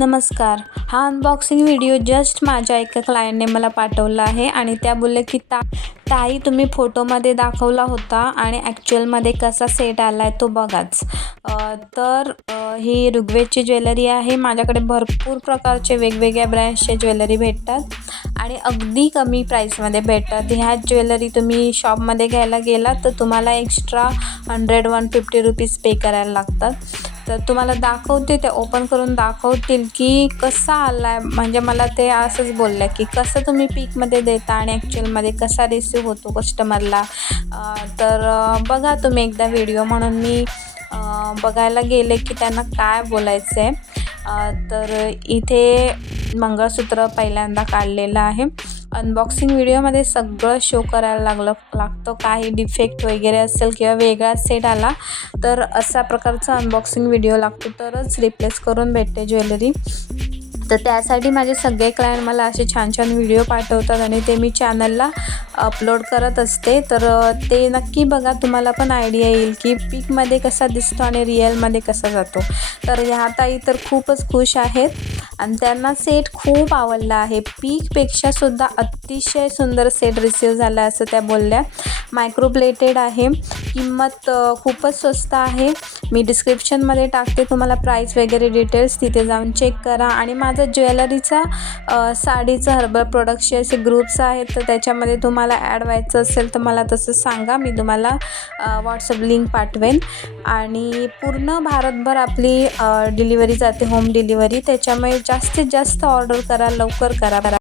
नमस्कार. हा unboxing video just माझ्या एका क्लायंटने मला पाठवला आहे आणि त्या बोलल्या की ताई तुम्ही फोटोमध्ये दाखवला होता आणि ॲक्च्युअलमध्ये कसा सेट आला आहे तो बघाच. ही ऋग्वेदची ज्वेलरी आहे. माझ्याकडे भरपूर प्रकारचे वेगवेगळ्या ब्रँड्सचे ज्वेलरी भेटतात आणि अगदी कमी प्राईसमध्ये भेटतात. ह्या ज्वेलरी तुम्ही शॉपमध्ये घ्यायला गेलात तर तुम्हाला एक्स्ट्रा 100-150 रुपीज पे करायला लागतात. तर तुम्हाला दाखवते, ते ओपन करून दाखवतील की कसा आला आहे. म्हणजे मला ते असंच बोलल्या की कसं तुम्ही पिकमध्ये देता आणि ॲक्च्युअलमध्ये कसा रिसीव होतो कस्टमरला. बघा तुम्ही एकदा व्हिडिओ. म्हणून मी बघायला गेले की त्यांना काय बोलायचं आहे. तर इथे मंगळसूत्र पहिल्यांदा काढलेलं आहे. अनबॉक्सिंग व्हिडिओमध्ये सगळं शो करायला लागतं. काही डिफेक्ट वगैरे असेल किंवा वेगळा सेट आला तर अशा प्रकारचा अनबॉक्सिंग व्हिडिओ लागतो, तरच रिप्लेस करून भेटते ज्वेलरी. तर त्यासाठी माझे सगळे क्लायंट मला असे छान छान व्हिडिओ पाठवतात आणि ते मी चॅनलला अपलोड करत असते. तर ते नक्की बघा, तुम्हाला पण आयडिया येईल की पिकमध्ये कसा दिसतो आणि रिअलमध्ये कसा जातो. तर ह्या ताई तर खूपच खुश आहेत आणि त्यांना सेट खूप आवडला आहे. पीकपेक्षासुद्धा अतिशय सुंदर सेट रिसीव झाला असं त्या बोलल्या. मायक्रो प्लेटेड आहे. किंमत खूपच स्वस्त आहे. मी डिस्क्रिप्शनमध्ये टाकते, तुम्हाला प्राईस वगैरे डिटेल्स तिथे जाऊन चेक करा. आणि माझं ज्वेलरीचा साडीचं हर्बल प्रोडक्टचे असे ग्रुप्स आहेत, तर त्याच्यामध्ये तुम्हाला ॲड व्हायचं असेल तर मला तसं सांगा, मी तुम्हाला व्हॉट्सअप लिंक पाठवेन. आणि पूर्ण भारतभर आपली डिलिव्हरी जाते, होम डिलिव्हरी. त्याच्यामुळे जास्तीत जास्त ऑर्डर करा, लवकर करा.